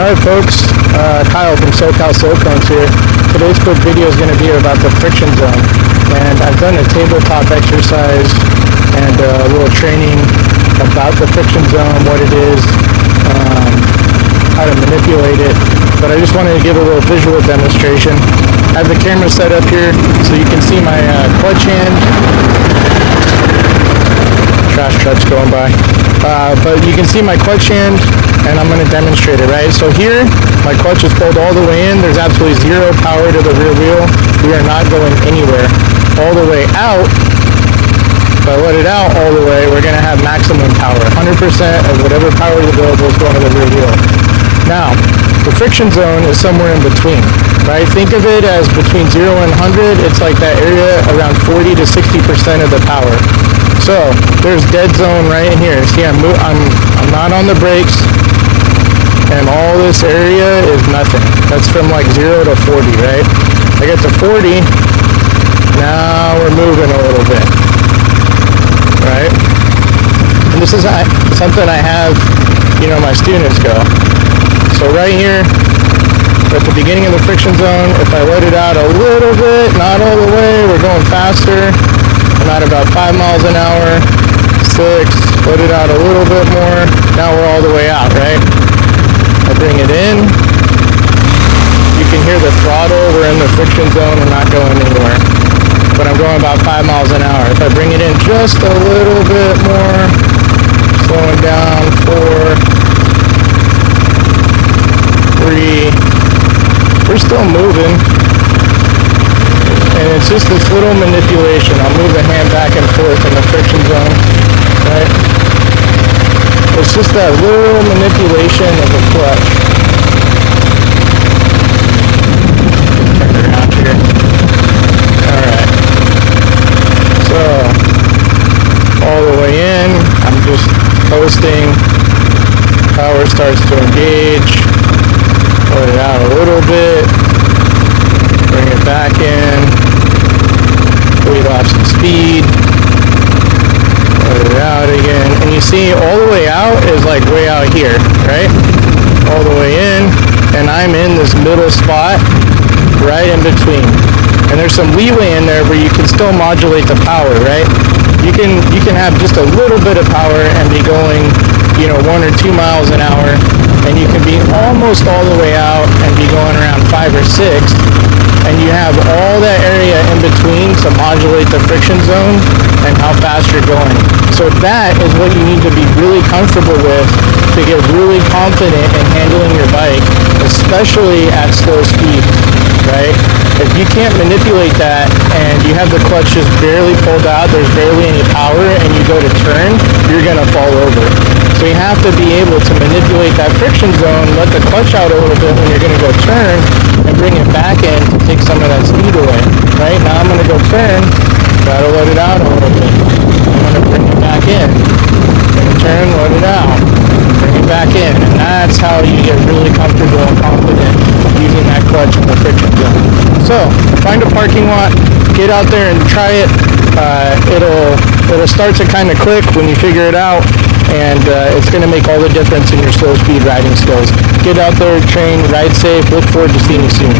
Alright folks, Kyle from SoCal Silicones here. Today's quick video is going to be about the friction zone. And I've done a tabletop exercise and a little training about the friction zone, what it is, how to manipulate it. But I just wanted to give a little visual demonstration. I have the camera set up here so you can see my clutch hand. Trash trucks going by. But you can see my clutch hand, and I'm going to demonstrate it, right? So here, my clutch is pulled all the way in. There's absolutely zero power to the rear wheel. We are not going anywhere. All the way out, if I let it out all the way, we're going to have maximum power. 100% of whatever power is available is going to the rear wheel. Now, the friction zone is somewhere in between, right? Think of it as between 0 and 100. It's like that area around 40 to 60% of the power. So there's dead zone right in here. See, I'm not on the brakes, and all this area is nothing. That's from like 0 to 40, right? I get to 40, now we're moving a little bit, right? And this is something I have, my students go. So right here, at the beginning of the friction zone, if I let it out a little bit, not all the way, we're going faster. I'm at about 5 miles an hour, 6, let it out a little bit more, now we're all the way out, right? I bring it in, you can hear the throttle, we're in the friction zone, we're not going anywhere, but I'm going about 5 miles an hour. If I bring it in just a little bit more, slowing down, 4, 3, we're still moving. And it's just this little manipulation. I'll move the hand back and forth in the friction zone, right? It's just that little manipulation of the clutch. Turn it around here. Alright. So, all the way in, I'm just coasting. Power starts to engage. Let it out a little bit. Bring it back in. 3 laps of speed, let it out again, and you see all the way out is like way out here, right? All the way in, and I'm in this middle spot, right in between. And there's some leeway in there where you can still modulate the power, right? You can have just a little bit of power and be going, 1 or 2 miles an hour, and you can be almost all the way out and be going around 5 or 6. And you have all that area in between to modulate the friction zone and how fast you're going. So that is what you need to be really comfortable with to get really confident in handling your bike, especially at slow speed, right? If you can't manipulate that and you have the clutch just barely pulled out, there's barely any power, and you go to turn, you're going to fall over. So you have to be able to manipulate that friction zone, let the clutch out a little bit when you're going to go turn, and bring it back in to take some of that speed away, right? Now I'm going to go turn, try to let it out a little bit. I'm going to bring it back in. Going to turn, let it out. Bring it back in. And that's how you get really comfortable and confident using that clutch in the friction zone. So, find a parking lot, get out there and try it. It'll start to kind of click when you figure it out, and it's going to make all the difference in your slow speed riding skills. Get out there, train, ride safe. Look forward to seeing you soon.